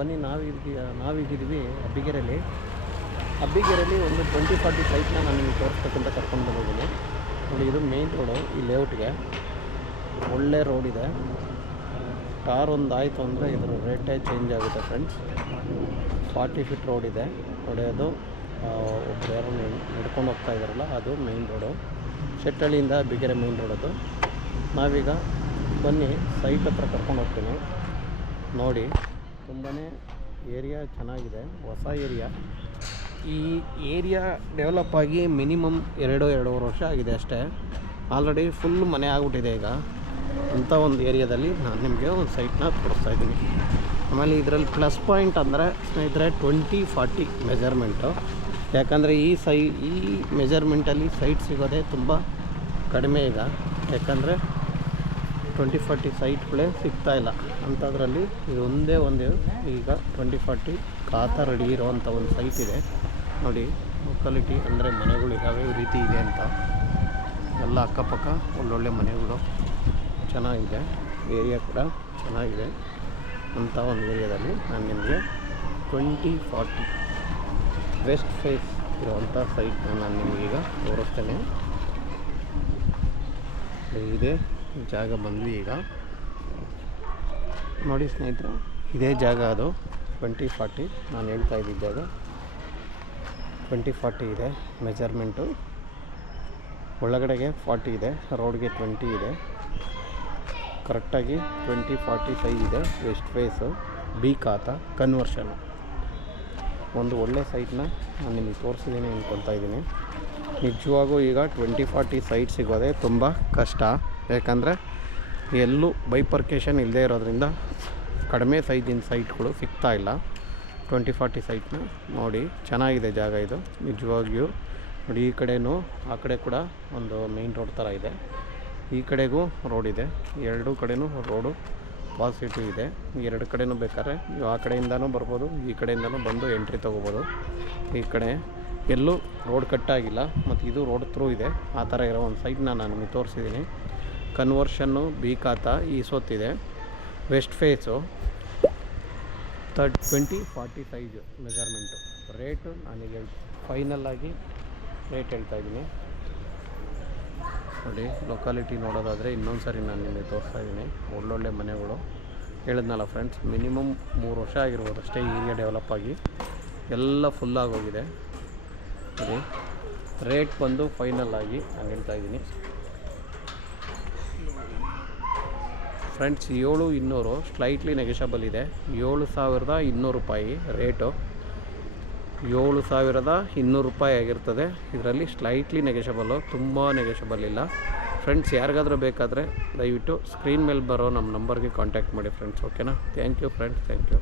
ಬನ್ನಿ ನಾವೀಗಿದ್ದೀವಿ ಅಬ್ಬಿಗೆರೆಯಲ್ಲಿ ಒಂದು 20-40 ಸೈಟ್ನ ನಾನು ನಿಮಗೆ ತೋರಿಸ್ತಕ್ಕಂಥ ಕರ್ಕೊಂಡು ಬಂದಿದ್ದೀನಿ. ನೋಡಿ, ಇದು ಮೇನ್ ರೋಡು. ಈ ಲೇಔಟ್ಗೆ ಒಳ್ಳೆ ರೋಡ್ ಇದೆ. ಕಾರ್ ಒಂದು ಆಯಿತು ಅಂದರೆ ಇದರ ರೇಟೇ ಚೇಂಜ್ ಆಗುತ್ತೆ ಫ್ರೆಂಡ್ಸ್. 40 ಫೀಟ್ ರೋಡ್ ಇದೆ. ನೋಡಿ, ಅದು ಒಬ್ಬರು ಯಾರು ನಡ್ಕೊಂಡು ಹೋಗ್ತಾ ಇದ್ದಾರಲ್ಲ, ಅದು ಮೇನ್ ರೋಡು. ಶೆಟ್ಟಳ್ಳಿಯಿಂದ ಅಬ್ಬಿಗೆರೆ ಮೇನ್ ರೋಡ್ ಅದು. ನಾವೀಗ ಬನ್ನಿ ಸೈಟ್ ಹತ್ರ ಕರ್ಕೊಂಡು ಹೋಗ್ತೀನಿ. ನೋಡಿ, ತುಂಬಾ ಏರಿಯಾ ಚೆನ್ನಾಗಿದೆ, ಹೊಸ ಏರಿಯಾ. ಈ ಏರಿಯಾ ಡೆವಲಪ್ ಆಗಿ ಮಿನಿಮಮ್ 2-2.5 ವರ್ಷ ಆಗಿದೆ ಅಷ್ಟೇ. ಆಲ್ರೆಡಿ ಫುಲ್ ಮನೆ ಆಗಿಬಿಟ್ಟಿದೆ ಈಗ. ಅಂಥ ಒಂದು ಏರಿಯಾದಲ್ಲಿ ನಾನು ನಿಮಗೆ ಒಂದು ಸೈಟ್ನ ತೋರಿಸ್ತಾಯಿದ್ದೀನಿ. ಆಮೇಲೆ ಇದರಲ್ಲಿ ಪ್ಲಸ್ ಪಾಯಿಂಟ್ ಅಂದರೆ ಸ್ನೇಹಿತರೆ 20-40 ಮೆಜರ್ಮೆಂಟು. ಯಾಕಂದರೆ ಈ ಮೆಜರ್ಮೆಂಟಲ್ಲಿ ಸೈಟ್ ಸಿಗೋದೇ ತುಂಬ ಕಡಿಮೆ ಈಗ. ಯಾಕಂದರೆ 20-40 ಸೈಟ್ಗಳೇ ಸಿಗ್ತಾಯಿಲ್ಲ. ಅಂಥದ್ರಲ್ಲಿ ಇದು ಒಂದೇ ಒಂದು ಈಗ 20-40 ಖಾತಾ ರೆಡಿ ಇರೋವಂಥ ಒಂದು ಸೈಟ್ ಇದೆ. ನೋಡಿ, ಲೊಕಾಲಿಟಿ ಅಂದರೆ ಮನೆಗಳು ಯಾವ್ಯಾವ ರೀತಿ ಇದೆ ಅಂತ. ಎಲ್ಲ ಅಕ್ಕಪಕ್ಕ ಒಳ್ಳೊಳ್ಳೆ ಮನೆಗಳು ಚೆನ್ನಾಗಿದೆ. ಏರಿಯಾ ಕೂಡ ಚೆನ್ನಾಗಿದೆ. ಅಂಥ ಒಂದು ಏರಿಯಾದಲ್ಲಿ ನಾನು ನಿಮಗೆ 20-40 ವೆಸ್ಟ್ ಫೇಸ್ ಇರುವಂಥ ಸೈಟ್ನ ನಾನು ನಿಮಗೀಗ ತೋರಿಸ್ತೇನೆ. ಇದೇ ಜಾಗ ಬಂದ್ವಿ ಈಗ. ನೋಡಿ ಸ್ನೇಹಿತರೆ, ಇದೇ ಜಾಗ. ಅದು 20-40 ನಾನು ಹೇಳ್ತಾ ಇದ್ದ ಜಾಗ 20-40 ಇದೆ ಮೆಜರ್ಮೆಂಟು. ಒಳಗಡೆಗೆ 40 ಇದೆ, ರೋಡ್ಗೆ 20 ಇದೆ. ಕರೆಕ್ಟಾಗಿ 20-40 ಸೈಜ್ ಇದೆ. ವೆಸ್ಟ್ ಫೇಸು, ಬಿ ಖಾತಾ ಕನ್ವರ್ಷನು. ಒಂದು ಒಳ್ಳೆ ಸೈಟ್ನ ನಾನು ನಿಮಗೆ ತೋರಿಸಿದ್ದೀನಿ ಅಂದ್ಕೊಳ್ತಾ ಇದ್ದೀನಿ. ನಿಜವಾಗೂ ಈಗ 20-40 ಸೈಟ್ ಸಿಗೋದೇ ತುಂಬ ಕಷ್ಟ. ಯಾಕಂದರೆ ಎಲ್ಲೂ ಬೈಪರ್ಕೇಷನ್ ಇಲ್ಲದೆ ಇರೋದ್ರಿಂದ ಕಡಿಮೆ ಸೈಜಿನ ಸೈಟ್ಗಳು ಸಿಗ್ತಾಯಿಲ್ಲ. 20-40 ಸೈಟ್ನ ನೋಡಿ, ಚೆನ್ನಾಗಿದೆ ಜಾಗ ಇದು ನಿಜವಾಗಿಯೂ. ನೋಡಿ, ಈ ಕಡೆಯೂ ಆ ಕಡೆ ಕೂಡ ಒಂದು ಮೇನ್ ರೋಡ್ ಥರ ಇದೆ. ಈ ಕಡೆಗೂ ರೋಡ್ ಇದೆ. ಎರಡೂ ಕಡೆಯೂ ರೋಡು ಪಾಸಿಟಿವ್ ಇದೆ. ಎರಡು ಕಡೆಯೂ ಬೇಕಾದ್ರೆ ನೀವು ಆ ಕಡೆಯಿಂದನೂ ಬರ್ಬೋದು, ಈ ಕಡೆಯಿಂದನೂ ಬಂದು ಎಂಟ್ರಿ ತೊಗೋಬೋದು. ಈ ಕಡೆ ಎಲ್ಲೂ ರೋಡ್ ಕಟ್ಟಾಗಿಲ್ಲ ಮತ್ತು ಇದು ರೋಡ್ ಥ್ರೂ ಇದೆ. ಆ ಥರ ಇರೋ ಒಂದು ಸೈಟ್ನ ನಾನು ನಿಮಗೆ ತೋರಿಸಿದ್ದೀನಿ. ಕನ್ವರ್ಷನ್ನು ಬಿ ಖಾತಾ ಈ ಸೊತ್ತಿದೆ. West face 20-40 size measurement. Rate ನಾನೀಗ ಫೈನಲ್ಲಾಗಿ ರೇಟ್ ಹೇಳ್ತಾಯಿದ್ದೀನಿ. ನೋಡಿ, ಲೊಕಾಲಿಟಿ ನೋಡೋದಾದರೆ ಇನ್ನೊಂದು ಸರಿ ನಾನು ನಿಮಗೆ ತೋರಿಸ್ತಾಯಿದ್ದೀನಿ. ಒಳ್ಳೊಳ್ಳೆ ಮನೆಗಳು ಹೇಳಿದ್ನಲ್ಲ ಫ್ರೆಂಡ್ಸ್, ಮಿನಿಮಮ್ 3 ವರ್ಷ ಆಗಿರ್ಬೋದು ಅಷ್ಟೇ ಏರಿಯಾ ಡೆವಲಪ್ ಆಗಿ. ಎಲ್ಲ ಫುಲ್ಲಾಗೋಗಿದೆ. ಸರಿ, ರೇಟ್ ಬಂದು ಫೈನಲ್ಲಾಗಿ ನಾನು ಹೇಳ್ತಾಯಿದ್ದೀನಿ ಫ್ರೆಂಡ್ಸ್. 7,200 ಸ್ಲೈಟ್ಲಿ ನೆಗೆಷಬಲ್ ಇದೆ. 7,200 ರೂಪಾಯಿ ರೇಟು. 7,200 ರೂಪಾಯಿ ಆಗಿರ್ತದೆ. ಇದರಲ್ಲಿ ಸ್ಲೈಟ್ಲಿ ನೆಗೆಷಬಲ್ಲು, ತುಂಬ ನೆಗೆಷಬಲ್ ಇಲ್ಲ ಫ್ರೆಂಡ್ಸ್. ಯಾರಿಗಾದ್ರೂ ಬೇಕಾದರೆ ದಯವಿಟ್ಟು ಸ್ಕ್ರೀನ್ ಮೇಲೆ ಬರೋ ನಮ್ಮ ನಂಬರ್ಗೆ ಕಾಂಟ್ಯಾಕ್ಟ್ ಮಾಡಿ ಫ್ರೆಂಡ್ಸ್. ಓಕೆನಾ? Thank you friends, thank you.